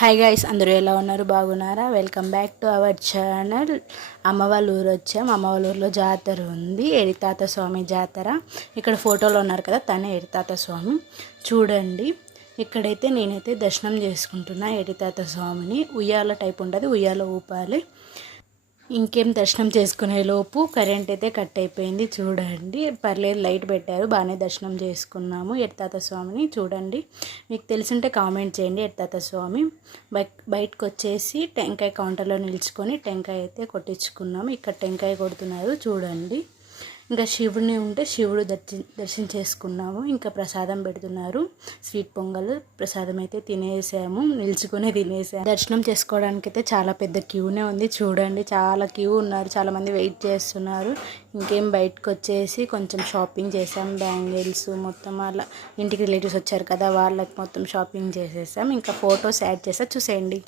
Hi guys, అందరూ ఎలా ఉన్నారు? బాగున్నారా? Welcome back to our channel. అమ్మ వాళ్ళ ఊరు వచ్చాం. అమ్మ వాళ్ళ ఊరిలో జాతర ఉంది, ఎడితాత స్వామి జాతర. ఇక్కడ ఫోటోలో ఉన్నారు కదా, తనే ఎడితాత స్వామి. చూడండి, ఇక్కడైతే నేనైతే దర్శనం చేసుకుంటున్నా ఎడితాత స్వామిని. ఉయ్యాల టైప్ ఉంటుంది, ఉయ్యాల ఊపాలి. ఇంకేం దర్శనం చేసుకునే లోపు కరెంట్ అయితే కట్ అయిపోయింది. చూడండి, పర్లేదు, లైట్ పెట్టారు, బాగానే దర్శనం చేసుకున్నాము ఎడతాత స్వామిని. చూడండి, మీకు తెలిసింటే కామెంట్ చేయండి. ఎడతాత స్వామి బయటకు వచ్చేసి టెంకాయ కౌంటర్లో నిల్చుకొని టెంకాయ అయితే కొట్టించుకున్నాము. ఇక్కడ టెంకాయ కొడుతున్నారు చూడండి. ఇంకా శివుడిని ఉంటే శివుడు దర్శించేసుకున్నాము. ఇంకా ప్రసాదం పెడుతున్నారు, స్వీట్ పొంగల్ ప్రసాదం అయితే తినేసాము, నిల్చుకునే తినేసాము. దర్శనం చేసుకోవడానికి అయితే చాలా పెద్ద క్యూనే ఉంది. చూడండి, చాలా క్యూ ఉన్నారు, చాలామంది వెయిట్ చేస్తున్నారు. ఇంకేం బయటకు వచ్చేసి కొంచెం షాపింగ్ చేసాం, బ్యాంగిల్స్ మొత్తం అలా. ఇంటికి రిలేటివ్స్ వచ్చారు కదా, వాళ్ళకి మొత్తం షాపింగ్ చేసేసాం. ఇంకా ఫొటోస్ యాడ్ చేసా, చూసేయండి.